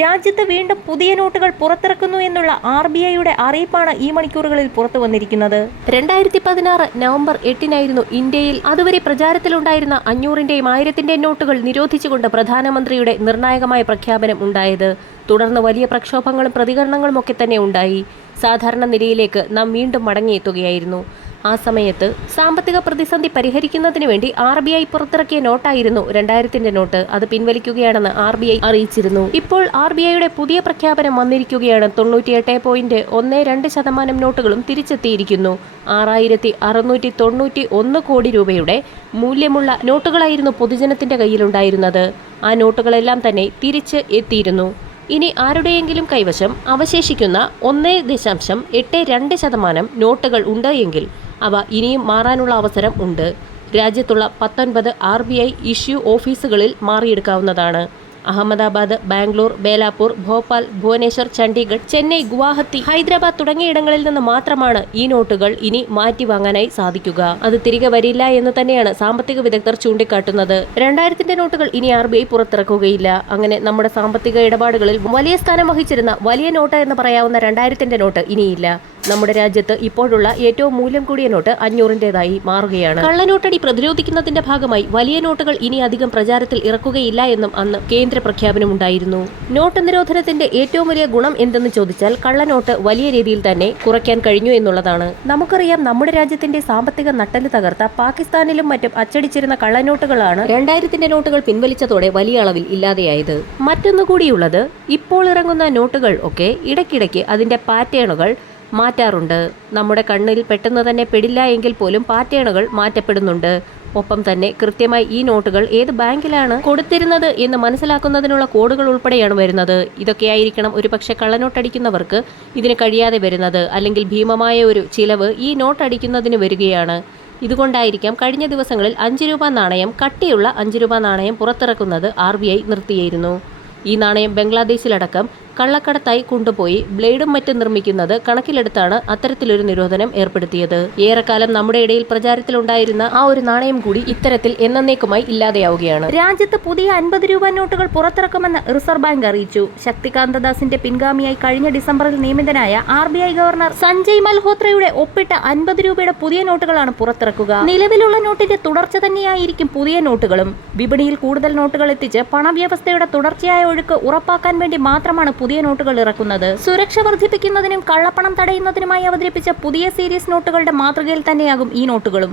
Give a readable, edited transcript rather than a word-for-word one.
രാജ്യത്ത് വീണ്ടും പുതിയ നോട്ടുകൾ പുറത്തിറക്കുന്നു എന്നുള്ള RBIയുടെ അറിയിപ്പാണ് ഈ മണിക്കൂറുകളിൽ പുറത്തു വന്നിരിക്കുന്നത്. 2016 നവംബർ 8-നായിരുന്നു ഇന്ത്യയിൽ അതുവരെ പ്രചാരത്തിലുണ്ടായിരുന്ന 500-ന്റെയും 1000-ന്റെയും നോട്ടുകൾ നിരോധിച്ചുകൊണ്ട് പ്രധാനമന്ത്രിയുടെ നിർണായകമായ പ്രഖ്യാപനം ഉണ്ടായത്. തുടർന്ന് വലിയ പ്രക്ഷോഭങ്ങളും പ്രതികരണങ്ങളും ഒക്കെ തന്നെ ഉണ്ടായി. സാധാരണ നിലയിലേക്ക് നാം വീണ്ടും മടങ്ങിയെത്തുകയായിരുന്നു. ആ സമയത്ത് സാമ്പത്തിക പ്രതിസന്ധി പരിഹരിക്കുന്നതിന് വേണ്ടി RBI പുറത്തിറക്കിയ നോട്ടായിരുന്നു 2000-ന്റെ നോട്ട്. അത് പിൻവലിക്കുകയാണെന്ന് RBI അറിയിച്ചിരുന്നു. ഇപ്പോൾ RBIയുടെ പുതിയ പ്രഖ്യാപനം വന്നിരിക്കുകയാണ്. 98.12% നോട്ടുകളും തിരിച്ചെത്തിയിരിക്കുന്നു. 6691 കോടി രൂപയുടെ മൂല്യമുള്ള നോട്ടുകളായിരുന്നു പൊതുജനത്തിന്റെ കയ്യിലുണ്ടായിരുന്നത്. ആ നോട്ടുകളെല്ലാം തന്നെ തിരിച്ച് എത്തിയിരുന്നു. ഇനി ആരുടെയെങ്കിലും കൈവശം അവശേഷിക്കുന്ന 1.82% നോട്ടുകൾ ഉണ്ട് എങ്കിൽ അവ ഇനിയും മാറാനുള്ള അവസരം ഉണ്ട്. രാജ്യത്തുള്ള 19 RBI ഇഷ്യൂ ഓഫീസുകളിൽ മാറിയെടുക്കാവുന്നതാണ്. അഹമ്മദാബാദ്, ബാംഗ്ലൂർ, ബേലാപൂർ, ഭോപ്പാൽ, ഭുവനേശ്വർ, ചണ്ഡീഗഡ്, ചെന്നൈ, ഗുവാഹത്തി, ഹൈദരാബാദ് തുടങ്ങിയിടങ്ങളിൽ നിന്ന് മാത്രമാണ് ഈ നോട്ടുകൾ ഇനി മാറ്റി വാങ്ങാനായി സാധിക്കുക. അത് തിരികെ വരില്ല എന്ന് തന്നെയാണ് സാമ്പത്തിക വിദഗ്ധർ ചൂണ്ടിക്കാട്ടുന്നത്. 2000-ന്റെ നോട്ടുകൾ ഇനി RBI പുറത്തിറക്കുകയില്ല. അങ്ങനെ നമ്മുടെ സാമ്പത്തിക ഇടപാടുകളിൽ വലിയ സ്ഥാനം വഹിച്ചിരുന്ന വലിയ നോട്ട് എന്ന് പറയാവുന്ന 2000-ന്റെ നോട്ട് ഇനിയില്ല. നമ്മുടെ രാജ്യത്ത് ഇപ്പോഴുള്ള ഏറ്റവും മൂല്യം കൂടിയ നോട്ട് 500-ന്റേതായി മാറുകയാണ്. കള്ളനോട്ടടി പ്രതിരോധിക്കുന്നതിന്റെ ഭാഗമായി വലിയ നോട്ടുകൾ ഇനി അധികം പ്രചാരത്തിൽ ഇറക്കുകയില്ല എന്നും അന്ന് കേന്ദ്ര പ്രഖ്യാപനമുണ്ടായിരുന്നു. നോട്ട് നിരോധനത്തിന്റെ ഏറ്റവും വലിയ ഗുണം എന്തെന്ന് ചോദിച്ചാൽ കള്ളനോട്ട് വലിയ രീതിയിൽ തന്നെ കുറയ്ക്കാൻ കഴിഞ്ഞു എന്നുള്ളതാണ്. നമുക്കറിയാം, നമ്മുടെ രാജ്യത്തിന്റെ സാമ്പത്തിക നട്ടെല്ല് തകർത്ത പാകിസ്ഥാനിലും മറ്റും അച്ചടിച്ചിരുന്ന കള്ളനോട്ടുകളാണ് 2000-ന്റെ നോട്ടുകൾ പിൻവലിച്ചതോടെ വലിയ അളവിൽ ഇല്ലാതെയായത്. മറ്റൊന്നുകൂടിയുള്ളത്, ഇപ്പോൾ ഇറങ്ങുന്ന നോട്ടുകൾ ഒക്കെ ഇടയ്ക്കിടയ്ക്ക് അതിന്റെ പാറ്റേണുകൾ മാറ്റാറുണ്ട്. നമ്മുടെ കണ്ണിൽ പെട്ടെന്ന് തന്നെ പെടില്ല എങ്കിൽ പോലും പാറ്റേണുകൾ മാറ്റപ്പെടുന്നുണ്ട്. ഒപ്പം തന്നെ കൃത്യമായി ഈ നോട്ടുകൾ ഏത് ബാങ്കിലാണ് കൊടുത്തിരുന്നത് എന്ന് മനസ്സിലാക്കുന്നതിനുള്ള കോഡുകൾ ഉൾപ്പെടെയാണ് വരുന്നത്. ഇതൊക്കെയായിരിക്കണം ഒരുപക്ഷെ കള്ളനോട്ടടിക്കുന്നവർക്ക് ഇതിന് കഴിയാതെ വരുന്നത്. അല്ലെങ്കിൽ ഭീമമായ ഒരു ചിലവ് ഈ നോട്ടടിക്കുന്നതിന് വരികയാണ്. ഇതുകൊണ്ടായിരിക്കാം കഴിഞ്ഞ ദിവസങ്ങളിൽ 5 രൂപ നാണയം, കട്ടിയുള്ള 5 രൂപ നാണയം പുറത്തിറക്കുന്നത് RBI നിർത്തിയിരുന്നു. ഈ നാണയം ബംഗ്ലാദേശിലടക്കം കള്ളക്കടത്തായി കൊണ്ടുപോയി ബ്ലേഡും മറ്റും നിർമ്മിക്കുന്നത് കണക്കിലെടുത്താണ് അത്തരത്തിലൊരു നിരോധനം ഏർപ്പെടുത്തിയത്. ഏറെക്കാലം നമ്മുടെ ഇടയിൽ പ്രചാരത്തിലുണ്ടായിരുന്ന ആ ഒരു നാണയം കൂടി ഇത്തരത്തിൽ എന്നേക്കുമായി ഇല്ലാതെയാവുകയാണ്. രാജ്യത്ത് പുതിയ 50 രൂപ നോട്ടുകൾ പുറത്തിറക്കുമെന്ന് റിസർവ് ബാങ്ക് അറിയിച്ചു. ശക്തികാന്ത ദാസിന്റെ പിൻഗാമിയായി കഴിഞ്ഞ ഡിസംബറിൽ നിയമിതനായ RBI ഗവർണർ സഞ്ജയ് മൽഹോത്രയുടെ ഒപ്പിട്ട 50 രൂപയുടെ പുതിയ നോട്ടുകളാണ് പുറത്തിറക്കുക. നിലവിലുള്ള നോട്ടിന്റെ തുടർച്ച തന്നെയായിരിക്കും പുതിയ നോട്ടുകളും. വിപണിയിൽ കൂടുതൽ നോട്ടുകൾ എത്തിച്ച് പണവ്യവസ്ഥയുടെ തുടർച്ചയായ ഒഴുക്ക് ഉറപ്പാക്കാൻ വേണ്ടി മാത്രമാണ് പുതിയ നോട്ടുകൾ ഇറക്കുന്നത്. സുരക്ഷ വർദ്ധിപ്പിക്കുന്നതിനും കള്ളപ്പണം തടയുന്നതിനുമായി അവതരിപ്പിച്ച പുതിയ സീരീസ് നോട്ടുകളുടെ മാതൃകയിൽ തന്നെയാകും ഈ നോട്ടുകളും.